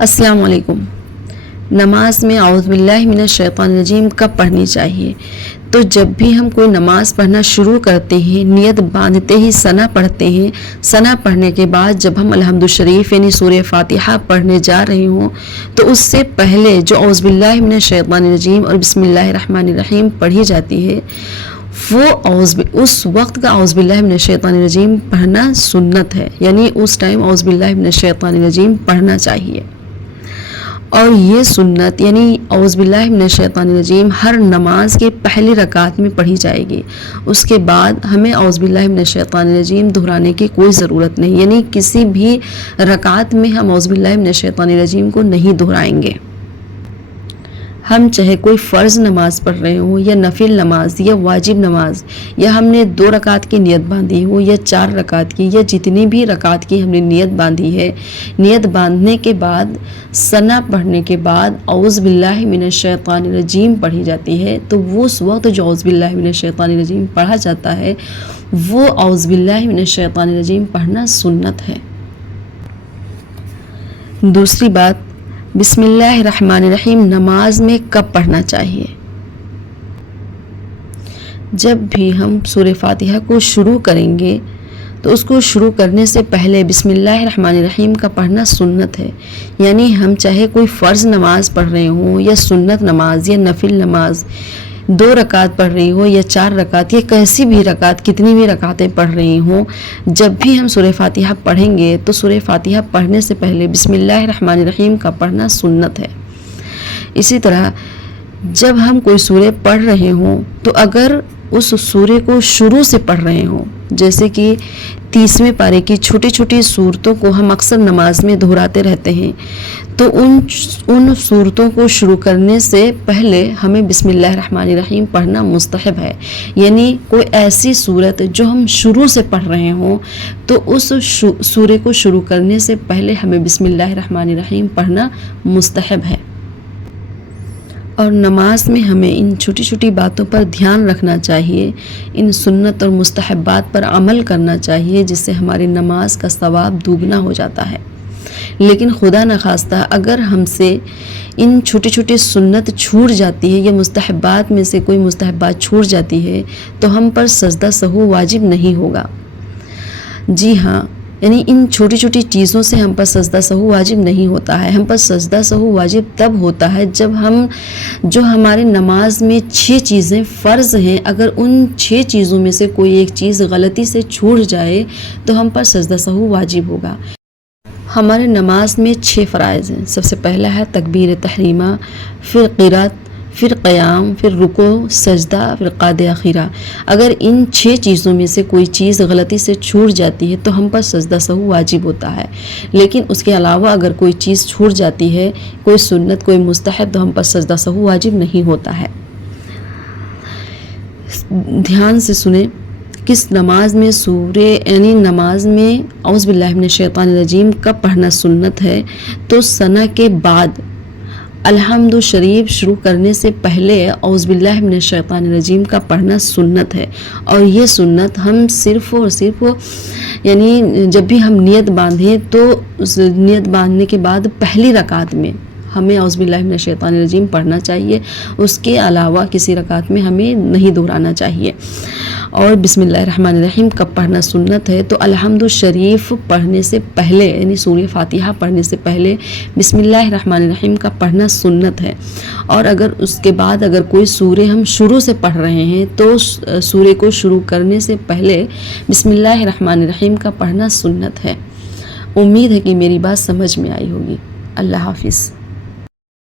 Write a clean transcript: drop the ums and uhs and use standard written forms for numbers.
السلام علیکم۔ نماز میں اعوذ باللہ من الشیطان الرجیم کب پڑھنی چاہیے؟ تو جب بھی ہم کوئی نماز پڑھنا شروع کرتے ہیں، نیت باندھتے ہی ثنا پڑھتے ہیں، ثنا پڑھنے کے بعد جب ہم الحمد شریف یعنی سورہ فاتحہ پڑھنے جا رہے ہوں تو اس سے پہلے جو اعوذ باللہ من الشیطان الرجیم اور بسم اللہ الرحمن الرحیم پڑھی جاتی ہے، وہ اس وقت کا اعوذ باللہ من الشیطان الرجیم پڑھنا سنت ہے، یعنی اس ٹائم اعوذ باللہ من الشیطان الرجیم پڑھنا چاہیے۔ اور یہ سنت یعنی اعوذ باللہ من الشیطان الرجیم ہر نماز کے پہلی رکعت میں پڑھی جائے گی، اس کے بعد ہمیں اعوذ باللہ من الشیطان الرجیم دہرانے کی کوئی ضرورت نہیں، یعنی کسی بھی رکعت میں ہم اعوذ باللہ من الشیطان الرجیم کو نہیں دہرائیں گے۔ ہم چاہے کوئی فرض نماز پڑھ رہے ہوں یا نفل نماز یا واجب نماز، یا ہم نے 2 رکعت کی نیت باندھی ہو یا 4 رکعت کی یا جتنی بھی رکعت کی ہم نے نیت باندھی ہے، نیت باندھنے کے بعد ثنا پڑھنے کے بعد اعوذ باللہ من الشیطان الرجیم پڑھی جاتی ہے، تو وہ اس وقت جو اعوذ باللہ من الشیطان الرجیم پڑھا جاتا ہے وہ اعوذ باللہ من الشیطان الرجیم پڑھنا سنت ہے۔ دوسری بات، بسم اللہ الرحمن الرحیم نماز میں کب پڑھنا چاہیے؟ جب بھی ہم سورہ فاتحہ کو شروع کریں گے تو اس کو شروع کرنے سے پہلے بسم اللہ الرحمن الرحیم کا پڑھنا سنت ہے، یعنی ہم چاہے کوئی فرض نماز پڑھ رہے ہوں یا سنت نماز یا نفل نماز، 2 رکعت پڑھ رہی ہوں یا 4 رکعت یا کیسی بھی رکعت، کتنی بھی رکعتیں پڑھ رہی ہوں، جب بھی ہم سورہ فاتحہ پڑھیں گے تو سورہ فاتحہ پڑھنے سے پہلے بسم اللہ الرحمن الرحیم کا پڑھنا سنت ہے۔ اسی طرح جب ہم کوئی سورہ پڑھ رہے ہوں تو اگر اس سورہ کو شروع سے پڑھ رہے ہوں، جیسے کہ 30ویں پارے کی چھوٹی چھوٹی صورتوں کو ہم اکثر نماز میں دہراتے رہتے ہیں، تو ان صورتوں کو شروع کرنے سے پہلے ہمیں بسم اللہ الرحمن الرحیم پڑھنا مستحب ہے، یعنی کوئی ایسی صورت جو ہم شروع سے پڑھ رہے ہوں تو اس سورہ کو شروع کرنے سے پہلے ہمیں بسم اللہ الرحمن الرحیم پڑھنا مستحب ہے۔ اور نماز میں ہمیں ان چھوٹی چھوٹی باتوں پر دھیان رکھنا چاہیے، ان سنت اور مستحبات پر عمل کرنا چاہیے، جس سے ہماری نماز کا ثواب دوگنا ہو جاتا ہے۔ لیکن خدا نخواستہ اگر ہم سے ان چھوٹی چھوٹی سنت چھوٹ جاتی ہے یا مستحبات میں سے کوئی مستحبات چھوٹ جاتی ہے تو ہم پر سجدہ سہو واجب نہیں ہوگا۔ جی ہاں، یعنی ان چھوٹی چھوٹی چیزوں سے ہم پر سجدہ سہو واجب نہیں ہوتا ہے، ہم پر سجدہ سہو واجب تب ہوتا ہے جب جو ہمارے نماز میں 6 چیزیں فرض ہیں، اگر ان 6 چیزوں میں سے کوئی ایک چیز غلطی سے چھوٹ جائے تو ہم پر سجدہ سہو واجب ہوگا۔ ہمارے نماز میں 6 فرائض ہیں۔ سب سے پہلا ہے تکبیر تحریمہ، پھر قرات، پھر قیام، پھر رکوع، سجدہ، پھر قعد اخیرہ۔ اگر ان 6 چیزوں میں سے کوئی چیز غلطی سے چھوٹ جاتی ہے تو ہم پر سجدہ سہو واجب ہوتا ہے، لیکن اس کے علاوہ اگر کوئی چیز چھوٹ جاتی ہے، کوئی سنت، کوئی مستحب، تو ہم پر سجدہ سہو واجب نہیں ہوتا ہے۔ دھیان سے سنیں، کس نماز میں یعنی نماز میں اعوذ باللہ من الشیطان الرجیم کب پڑھنا سنت ہے؟ تو ثنا کے بعد الحمد شریف شروع کرنے سے پہلے اعوذ باللہ من الشیطان الرجیم کا پڑھنا سنت ہے، اور یہ سنت ہم صرف اور صرف یعنی جب بھی ہم نیت باندھیں تو اس نیت باندھنے کے بعد پہلی رکعت میں ہمیں اعوذ باللہ من الشیطان الرجیم پڑھنا چاہیے، اس کے علاوہ کسی رکعت میں ہمیں نہیں دہرانا چاہیے۔ اور بسم اللہ الرحمن الرحیم کب پڑھنا سنت ہے؟ تو الحمد شریف پڑھنے سے پہلے یعنی سورہ فاتحہ پڑھنے سے پہلے بسم اللہ الرحمن الرحیم کا پڑھنا سنت ہے، اور اگر اس کے بعد اگر کوئی سورہ ہم شروع سے پڑھ رہے ہیں تو سورہ کو شروع کرنے سے پہلے بسم اللہ الرحمن الرحیم کا پڑھنا سنت ہے۔ امید ہے کہ میری بات سمجھ میں آئی ہوگی۔ اللہ حافظ۔